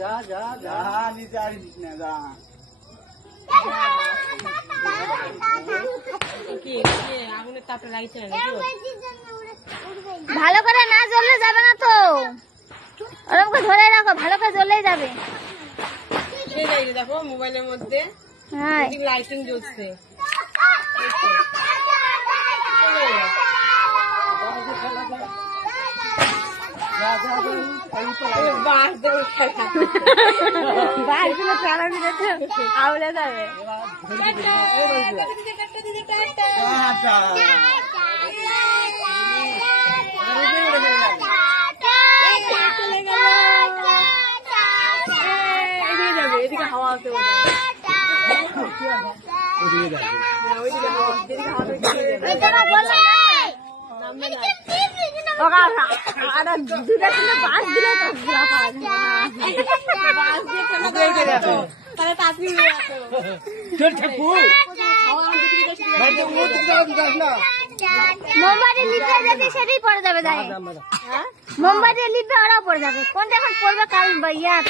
যা যা যা নিচে আসিস না যা। আগুনের তাপটা লাগছে না। ভালো করে না জ্বললে যাবে না তো, ওরকম করে ধরে রাখো, ভালো করে জ্বললেই যাবে। দেখো মোবাইলের মধ্যে হ্যাঁ লাইটিং জ্বলছে। বাসগুলো চালা দিলে আউলে যাবে। এদিকে হাওয়া আছে, মোমবাতি লিপে যদি সেটাই পড়ে যাবে, মোমবাতি লিপে ওরাও পড়ে যাবে। কোনটা এখন পড়বে কাল ইয়ার